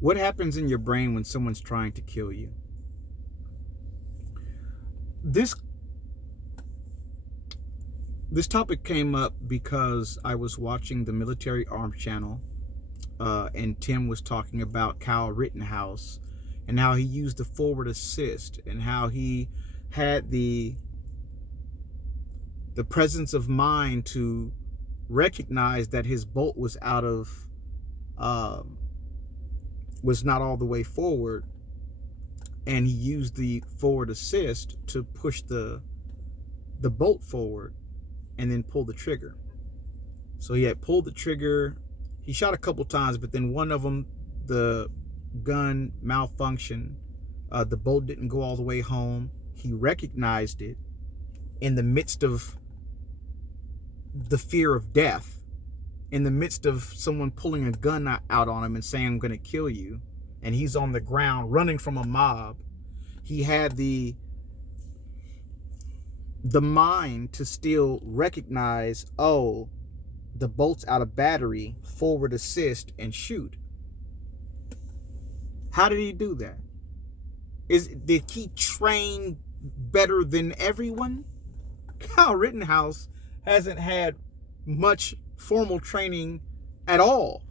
What happens in your brain when someone's trying to kill you? This this topic came up because I was watching the Military Arms channel, and Tim was talking about Kyle Rittenhouse and how he used the forward assist and how he had the presence of mind to recognize that his bolt was was not all the way forward, and he used the forward assist to push the bolt forward and then pull the trigger. So he had pulled the trigger. He shot a couple times, but then one of them, the gun malfunctioned. The bolt didn't go all the way home. He recognized it in the midst of the fear of death, in the midst of someone pulling a gun out on him and saying, "I'm going to kill you," and he's on the ground running from a mob. He had the mind to still recognize, oh, the bolt's out of battery, forward assist, and shoot. How did he do that? Did he train better than everyone? Kyle Rittenhouse hasn't had much formal training at all.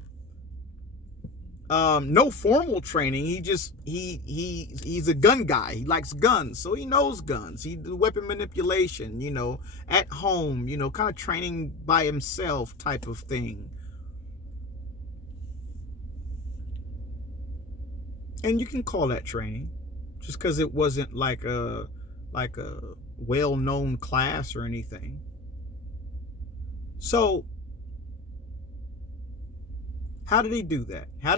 No formal training. He's a gun guy. He likes guns, so he knows guns. He do weapon manipulation, at home, kind of training by himself type of thing. And you can call that training, just because it wasn't like a well-known class or anything. So how did he do that? How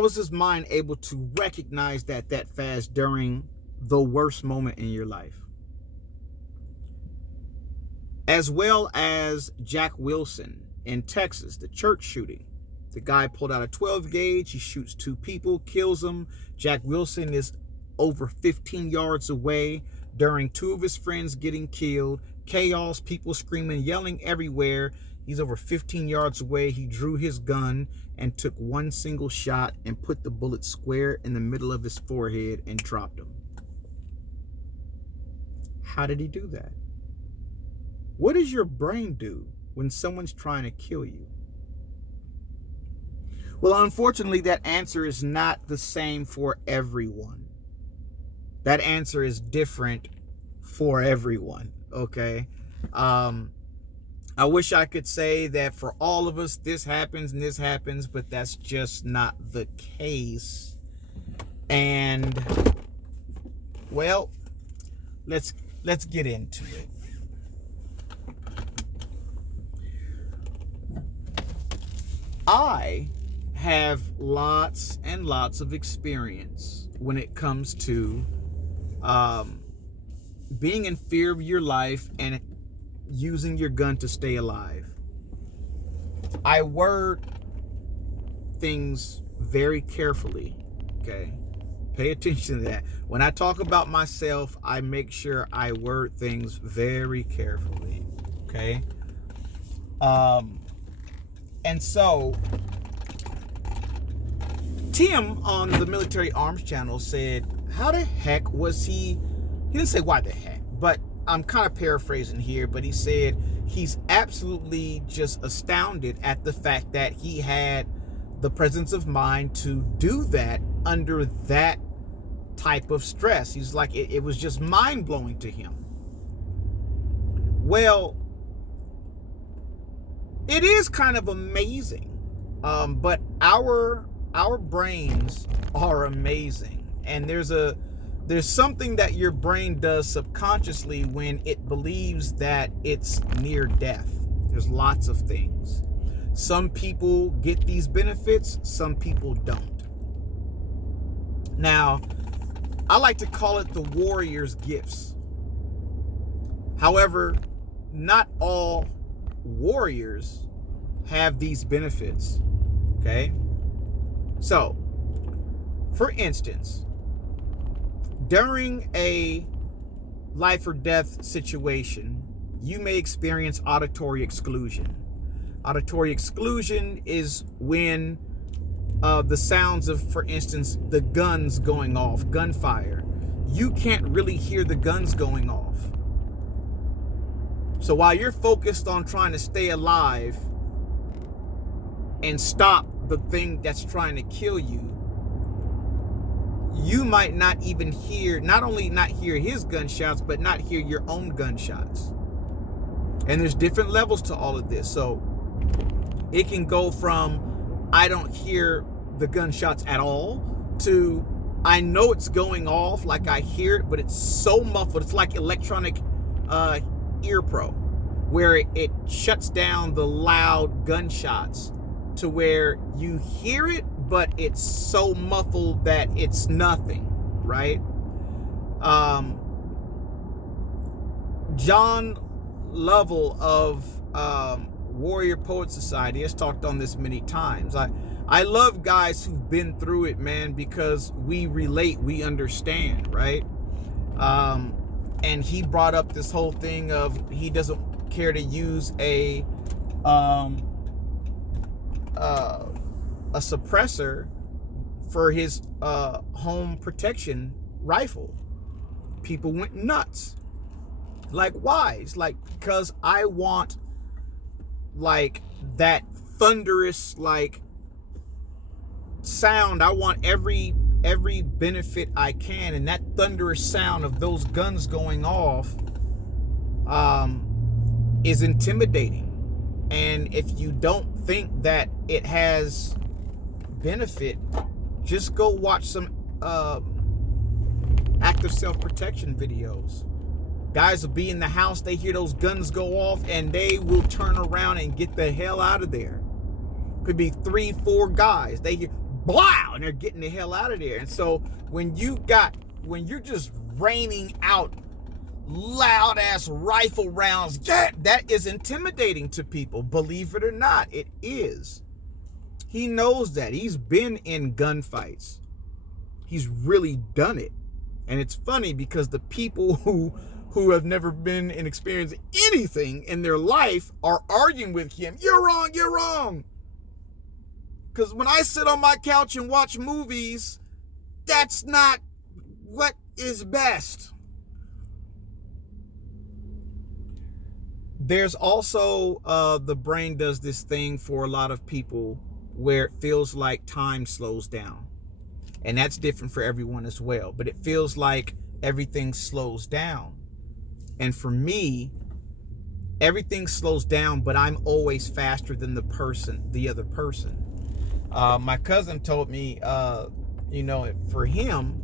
was his mind able to recognize that fast during the worst moment in your life? As well as Jack Wilson in Texas, the church shooting. The guy pulled out a 12 gauge, he shoots 2 people, kills them. Jack Wilson is over 15 yards away during 2 of his friends getting killed. Chaos, people screaming, yelling everywhere. He's over 15 yards away. He drew his gun and took one single shot and put the bullet square in the middle of his forehead and dropped him. How did he do that? What does your brain do when someone's trying to kill you? Well, unfortunately, that answer is not the same for everyone. That answer is different for everyone, okay? I wish I could say that for all of us, this happens and this happens, but that's just not the case. And, well, let's get into it. I have lots and lots of experience when it comes to being in fear of your life and using your gun to stay alive. I word things very carefully, okay? Pay attention to that. When I talk about myself, I make sure I word things very carefully, okay? And so Tim on the Military Arms channel said, how the heck was he didn't say why the heck, but I'm kind of paraphrasing here, but he said he's absolutely just astounded at the fact that he had the presence of mind to do that under that type of stress. He's like, it was just mind-blowing to him. Well, it is kind of amazing, but our brains are amazing, and there's something that your brain does subconsciously when it believes that it's near death. There's lots of things. Some people get these benefits, some people don't. Now, I like to call it the warrior's gifts. However, not all warriors have these benefits, okay? So, for instance, during a life or death situation, you may experience auditory exclusion. Auditory exclusion is when the sounds of, for instance, the guns going off, gunfire. You can't really hear the guns going off. So while you're focused on trying to stay alive and stop the thing that's trying to kill you, you might not even hear, not only not hear his gunshots, but not hear your own gunshots. And there's different levels to all of this. So it can go from I don't hear the gunshots at all to I know it's going off, like I hear it, but it's so muffled. It's like electronic ear pro, where it shuts down the loud gunshots to where you hear it, but it's so muffled that it's nothing, right? John Lovell of Warrior Poet Society has talked on this many times. I love guys who've been through it, man, because we relate, we understand, right? And he brought up this whole thing of he doesn't care to use a suppressor for his home protection rifle. People went nuts. Like, why? It's like, because I want like that thunderous like sound. I want every benefit I can, and that thunderous sound of those guns going off is intimidating. And if you don't think that it has benefit, just go watch some active self-protection videos. Guys will be in the house, they hear those guns go off, and they will turn around and get the hell out of there. Could be 3-4 guys, they hear blah, and they're getting the hell out of there. And so when you're just raining out loud ass rifle rounds, that is intimidating to people. Believe it or not, it is. He knows that. He's been in gunfights. He's really done it. And it's funny because the people who have never been and experienced anything in their life are arguing with him. You're wrong, you're wrong. Because when I sit on my couch and watch movies, that's not what is best. There's also, the brain does this thing for a lot of people where it feels like time slows down. And that's different for everyone as well. But it feels like everything slows down. And for me, everything slows down, but I'm always faster than the other person. My cousin told me, for him,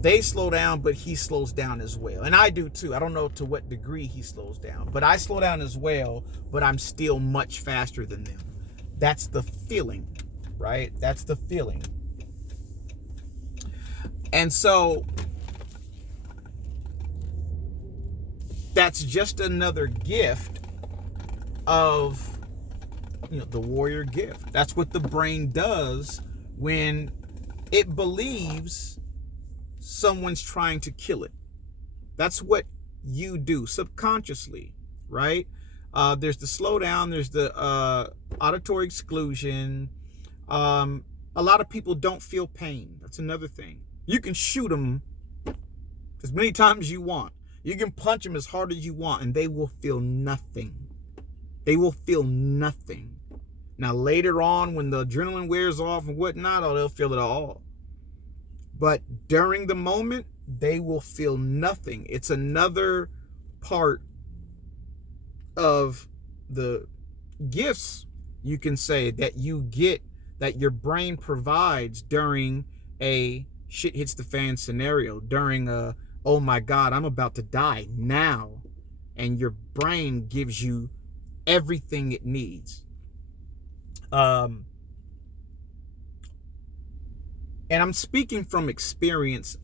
they slow down, but he slows down as well. And I do too. I don't know to what degree he slows down, but I slow down as well, but I'm still much faster than them. That's the feeling, right? That's the feeling. And so that's just another gift of, the warrior gift. That's what the brain does when it believes someone's trying to kill it. That's what you do subconsciously, right? There's the slowdown, there's the auditory exclusion. A lot of people don't feel pain. That's another thing. You can shoot them as many times as you want. You can punch them as hard as you want, and they will feel nothing. They will feel nothing. Now, later on, when the adrenaline wears off and whatnot, they'll feel it all. But during the moment, they will feel nothing. It's another part of the gifts, you can say, that you get, that your brain provides during a shit hits the fan scenario, during a, oh my God, I'm about to die now. And your brain gives you everything it needs. And I'm speaking from experience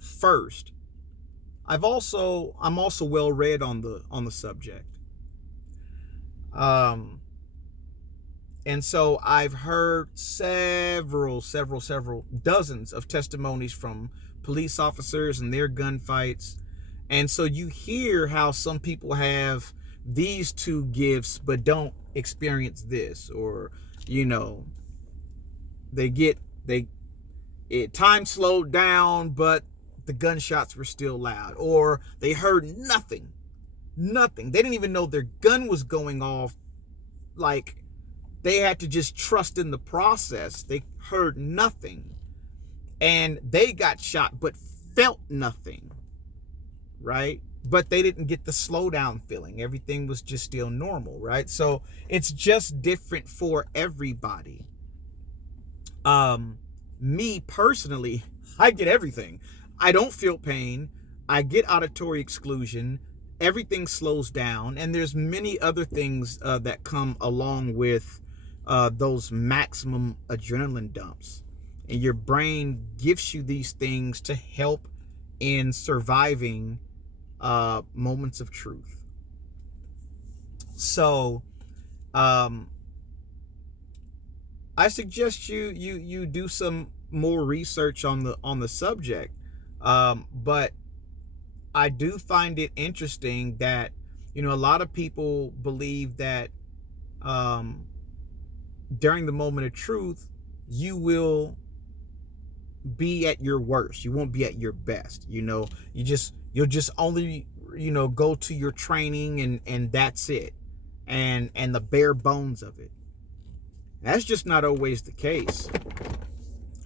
first. I'm also well read on the subject. And so I've heard several dozens of testimonies from police officers and their gunfights. And so you hear how some people have these two gifts but don't experience this, or time slowed down, but the gunshots were still loud, or they heard nothing. They didn't even know their gun was going off. Like, they had to just trust in the process. They heard nothing, and they got shot but felt nothing, right? But they didn't get the slowdown feeling. Everything was just still normal, right? So it's just different for everybody. Me personally, I get everything. I don't feel pain. I get auditory exclusion. Everything slows down, and there's many other things that come along with those maximum adrenaline dumps. And your brain gives you these things to help in surviving moments of truth. So I suggest you do some more research on the subject, but I do find it interesting that, a lot of people believe that during the moment of truth, you will be at your worst. You won't be at your best. You'll just only, go to your training and that's it. And the bare bones of it. That's just not always the case.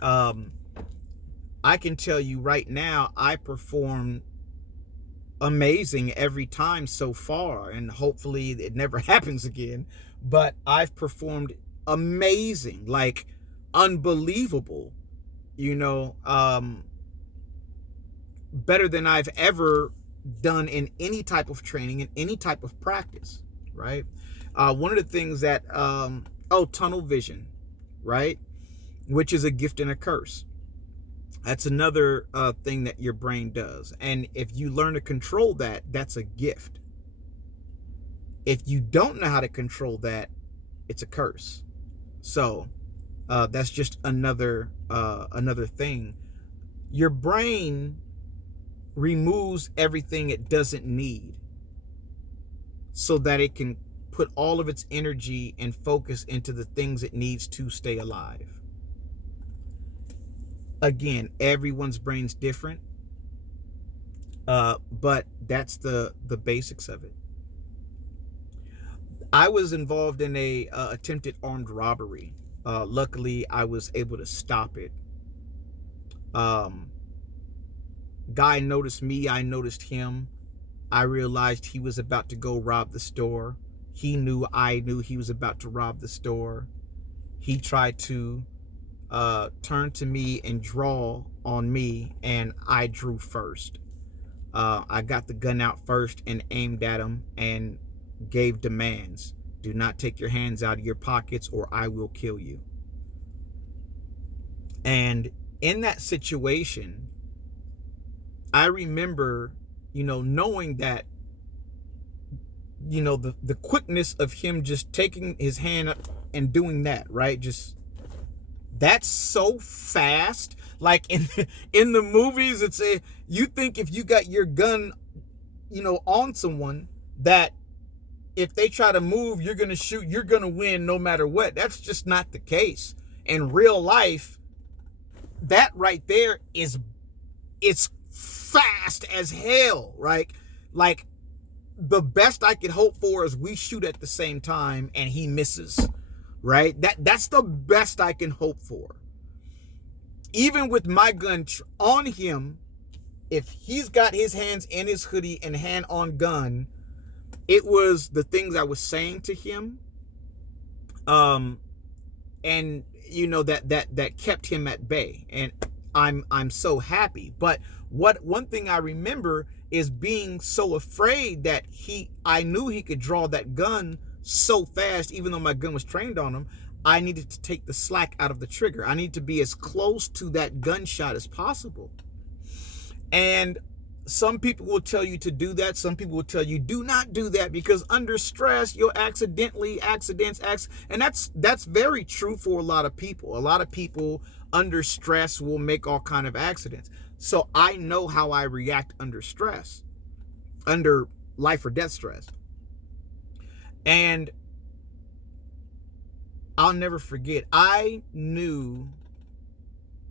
I can tell you right now, I perform amazing every time so far, and hopefully it never happens again, but I've performed amazing, like unbelievable, better than I've ever done in any type of training, in any type of practice, right? One of the things that, tunnel vision, right? Which is a gift and a curse. That's another thing that your brain does. And if you learn to control that, that's a gift. If you don't know how to control that, it's a curse. So that's just another thing. Your brain removes everything it doesn't need so that it can put all of its energy and focus into the things it needs to stay alive. Again, everyone's brain's different, but that's the basics of it. I was involved in a attempted armed robbery. Luckily, I was able to stop it. Guy noticed me, I noticed him. I realized he was about to go rob the store. He knew I knew he was about to rob the store. He tried to turn to me and draw on me, and I drew first. I got the gun out first and aimed at him and gave demands. Do not take your hands out of your pockets or I will kill you. And in that situation, I remember, knowing that, the quickness of him just taking his hand up and doing that, right? Just, that's so fast. Like in the movies, you think if you got your gun, on someone, that if they try to move, you're going to shoot, you're going to win no matter what. That's just not the case. In real life, that right there it's fast as hell, right? Like, the best I could hope for is we shoot at the same time and he misses, right? That's the best I can hope for. Even with my gun on him, if he's got his hands in his hoodie and hand on gun, it was the things I was saying to him, and that kept him at bay, and I'm so happy. But one thing I remember is being so afraid that I knew he could draw that gun so fast, even though my gun was trained on him. I needed to take the slack out of the trigger. I need to be as close to that gunshot as possible. And some people will tell you to do that. Some people will tell you do not do that, because under stress you'll and that's very true for a lot of people. A lot of people under stress will make all kind of accidents. So I know how I react under stress, under life or death stress. And I'll never forget. I knew,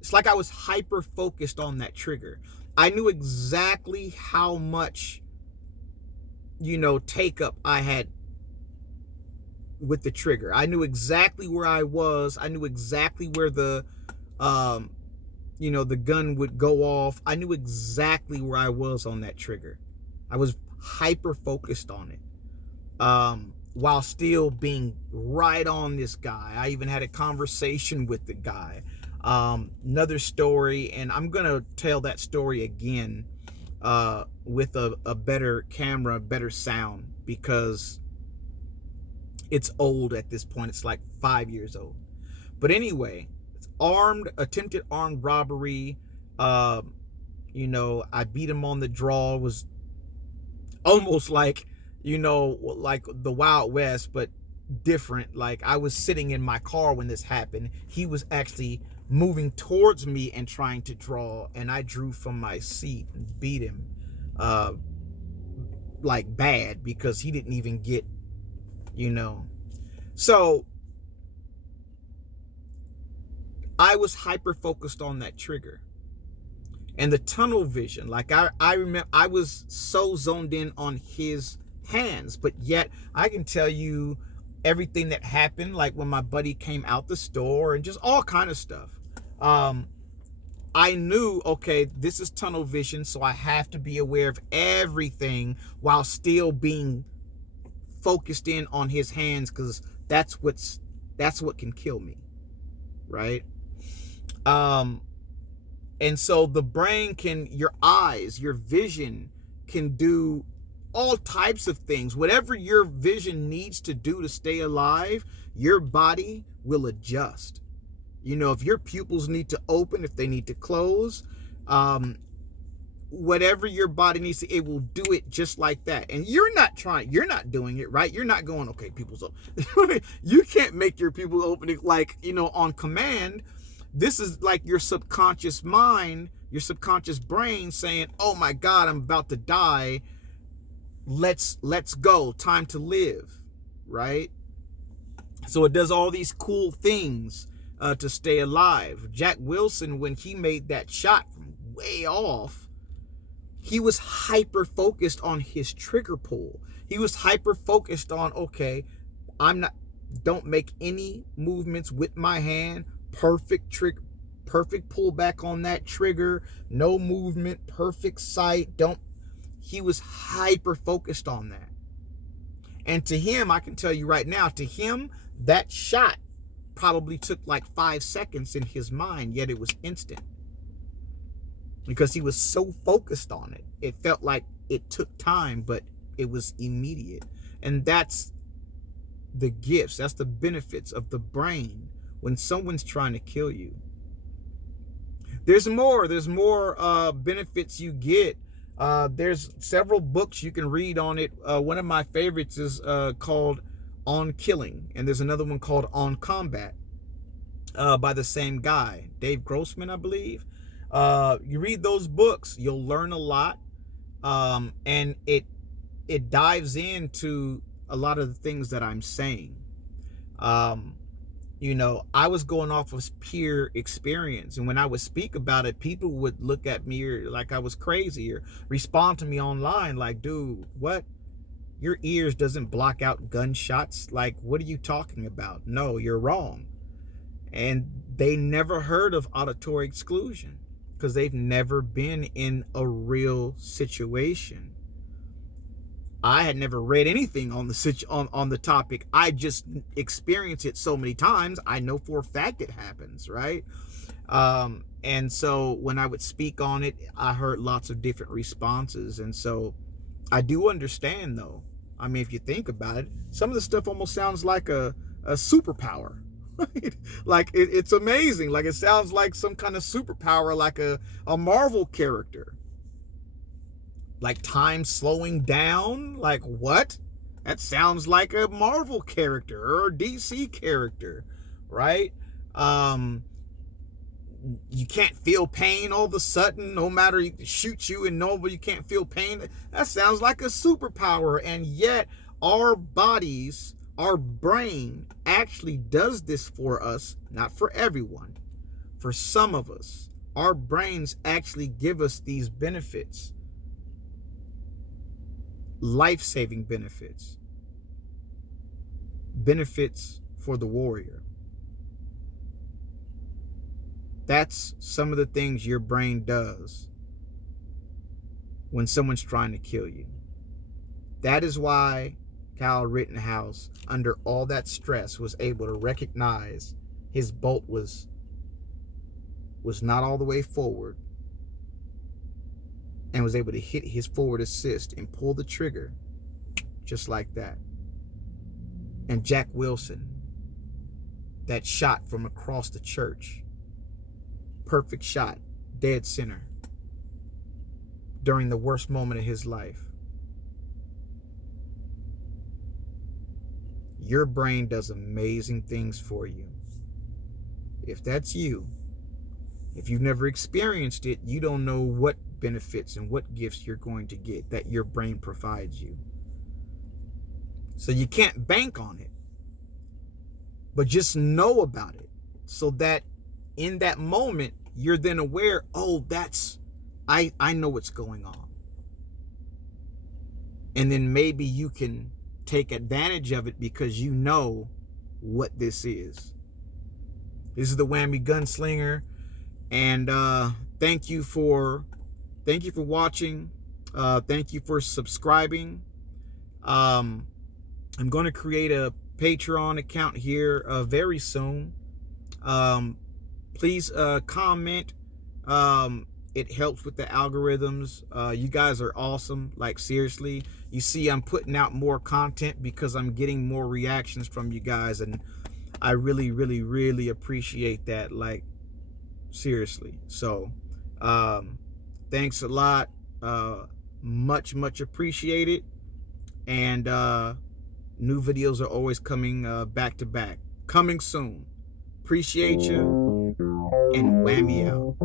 it's like I was hyper focused on that trigger. I knew exactly how much, take up I had with the trigger. I knew exactly where I was. I knew exactly where the gun would go off. I knew exactly where I was on that trigger. I was hyper focused on it, while still being right on this guy. I even had a conversation with the guy. Another story, and I'm gonna tell that story again with a better camera, better sound, because it's old at this point. It's like 5 years old. But anyway, it's attempted armed robbery. I beat him on the draw. It was almost like, like the Wild West, but different. Like, I was sitting in my car when this happened. He was actually moving towards me and trying to draw, and I drew from my seat and beat him like bad, because he didn't even get, So I was hyper focused on that trigger. And the tunnel vision, like I remember, I was so zoned in on his hands, but yet I can tell you everything that happened, like when my buddy came out the store and just all kind of stuff. I knew, okay, this is tunnel vision, so I have to be aware of everything while still being focused in on his hands, because that's what can kill me, right? And so the brain your eyes, your vision can do all types of things. Whatever your vision needs to do to stay alive, your body will adjust. If your pupils need to open, if they need to close, whatever your body needs to, it will do it just like that. And you're not doing it, right? You're not going, okay, pupils open. You can't make your pupils open like, on command. This is like your subconscious mind, your subconscious brain saying, oh my God, I'm about to die. Let's go. Time to live, right? So it does all these cool things to stay alive. Jack Wilson, when he made that shot from way off, he was hyper focused on his trigger pull. He was hyper focused on, okay, don't make any movements with my hand. Perfect pull back on that trigger, no movement, perfect sight. He was hyper focused on that. And to him, I can tell you right now, to him, that shot probably took like 5 seconds in his mind, yet it was instant, because he was so focused on it. It felt like it took time, but it was immediate. And that's the gifts, that's the benefits of the brain when someone's trying to kill you. There's more benefits you get. There's several books you can read on it. One of my favorites is called On Killing, and there's another one called On Combat by the same guy, Dave Grossman, I believe. You read those books, you'll learn a lot, and it dives into a lot of the things that I'm saying. I was going off of peer experience, and when I would speak about it, people would look at me like I was crazy, or respond to me online like, dude, what? Your ears doesn't block out gunshots? Like, what are you talking about? No, you're wrong. And they never heard of auditory exclusion, because they've never been in a real situation. I had never read anything on the topic. I just experienced it so many times. I know for a fact it happens, right? And so when I would speak on it, I heard lots of different responses. And so I do understand, though. I mean, if you think about it, some of the stuff almost sounds like a superpower. Right? Like it's amazing. Like it sounds like some kind of superpower, like a Marvel character. Like time slowing down? Like what? That sounds like a Marvel character or a DC character, right? You can't feel pain all of a sudden, no matter you shoot you and nobody, you can't feel pain. That sounds like a superpower. And yet our bodies Our brain actually does this for us, not for everyone. For some of us, our brains actually give us these benefits, life-saving benefits, benefits for the warrior. That's some of the things your brain does when someone's trying to kill you. That is why Kyle Rittenhouse, under all that stress, was able to recognize his bolt was not all the way forward, and was able to hit his forward assist and pull the trigger just like that. And Jack Wilson, that shot from across the church, perfect shot, dead center, during the worst moment of his life. Your brain does amazing things for you. If that's you, if you've never experienced it, you don't know what benefits and what gifts you're going to get that your brain provides you. So you can't bank on it, but just know about it, so that in that moment, you're then aware, oh, I know what's going on. And then maybe you can take advantage of it because you know what this is. This is the Whammy Gunslinger, and thank you for watching. Thank you for subscribing. I'm going to create a Patreon account here very soon. Please comment. It helps with the algorithms. You guys are awesome. Like, seriously, you see I'm putting out more content because I'm getting more reactions from you guys, and I really, really, really appreciate that. Like, seriously. So thanks a lot. Much appreciated. And new videos are always coming back to back, coming soon. Appreciate you, and Whammy out.